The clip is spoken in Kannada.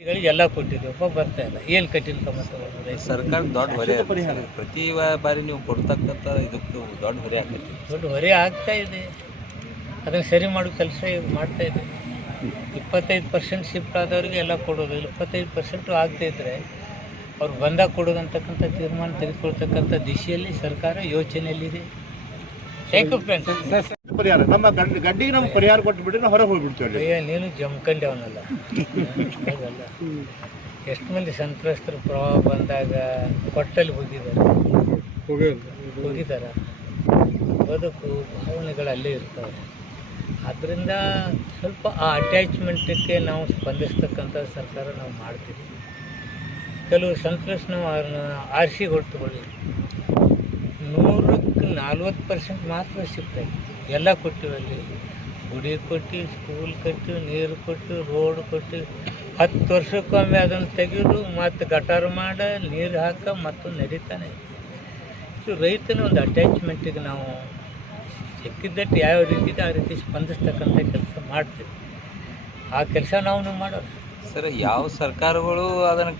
ಎಲ್ಲ ಕೊಟ್ಟಿದ್ದೀವಪ್ಪ, ಬರ್ತಾ ಇಲ್ಲ. ಏನು ಕಠಿಣ ಕ್ರಮ ತಗೊಂಡು ಸರ್ಕಾರ ದೊಡ್ಡ ಹೊರೆ ಪರಿಹಾರ ಪ್ರತಿ ಬಾರಿ ನೀವು ಕೊಡ್ತಕ್ಕಂಥ ಇದಕ್ಕೆ ದೊಡ್ಡ ಹೊರೆ ಆಗ್ತೈತಿ. ದೊಡ್ಡ ಹೊರೆ ಆಗ್ತಾ ಇದೆ. ಅದನ್ನು ಸರಿ ಮಾಡೋ ಕೆಲಸ ಈಗ ಮಾಡ್ತಾ ಇದೆ. 25% ಶಿಫ್ಟ್ ಆದವ್ರಿಗೆ ಎಲ್ಲ ಕೊಡೋದು, 25% ಆಗದೇ ಇದ್ದರೆ ಅವ್ರು ಬಂದಾಗ ಕೊಡೋದಂತಕ್ಕಂಥ ತೀರ್ಮಾನ ತೆಗೆದುಕೊಳ್ತಕ್ಕಂಥ ದಿಶೆಯಲ್ಲಿ ಸರ್ಕಾರ ಯೋಚನೆಯಲ್ಲಿದೆ. Thank you friends. ಪರಿಹಾರ ನಮ್ಮ ಗಡ್ಡಿಗೆ ನಮ್ಗೆ ಪರಿಹಾರ ಕೊಟ್ಟು ಬಿಟ್ಟು ನಾವು ಹೊರಗೆ ಹೋಗ್ಬಿಡ್ತೀವಿ. ಅಯ್ಯ, ನೀನು ಜಮ್ಕಂಡವನಲ್ಲ. ಹೌದಲ್ಲ, ಎಷ್ಟು ಮಂದಿ ಸಂತ್ರಸ್ತರು ಪ್ರವಾಹ ಬಂದಾಗ ಕೊಟ್ಟಲ್ಲಿ ಹೋಗಿದ್ದಾರೆ. ಬದುಕು ಭಾವನೆಗಳು ಅಲ್ಲೇ ಇರ್ತವೆ. ಆದ್ದರಿಂದ ಸ್ವಲ್ಪ ಆ ಅಟ್ಯಾಚ್ಮೆಂಟಕ್ಕೆ ನಾವು ಸ್ಪಂದಿಸ್ತಕ್ಕಂಥ ಸರ್ಕಾರ ನಾವು ಮಾಡ್ತೀವಿ. ಕೆಲವು ಸಂತ್ರಸ್ತ ನಾವು ಆರಿಸಿ ಹೊರತುಕೊಳ್ಳಿ 100ಕ್ಕೆ 40% ಮಾತ್ರ ಶಿಫ್ಟ್ ಆಗಿ ಎಲ್ಲ ಕೊಟ್ಟಿವಲ್ಲಿ. ಗುಡಿ ಕೊಟ್ಟು, ಸ್ಕೂಲ್ ಕೊಟ್ಟು, ನೀರು ಕೊಟ್ಟು, ರೋಡ್ ಕೊಟ್ಟು, 10 ವರ್ಷಕ್ಕೊಮ್ಮೆ ಅದನ್ನು ತೆಗೆದು ಮತ್ತು ಗಟಾರ ಮಾಡಿ ನೀರು ಹಾಕ ಮತ್ತು ನಡೀತಾನೆ. ಇದು ರೈತನ ಒಂದು ಅಟ್ಯಾಚ್ಮೆಂಟಿಗೆ ನಾವು ಸಿಕ್ಕಿದ್ದಟ್ಟು ಯಾವ ರೀತಿ ಇದೆ ಆ ರೀತಿ ಸ್ಪಂದಿಸ್ತಕ್ಕಂಥ ಕೆಲಸ ಮಾಡ್ತೀವಿ. ಆ ಕೆಲಸ ನಾವು ಮಾಡೋದು. ಸರ್, ಯಾವ ಸರ್ಕಾರಗಳು ಅದನ್ನು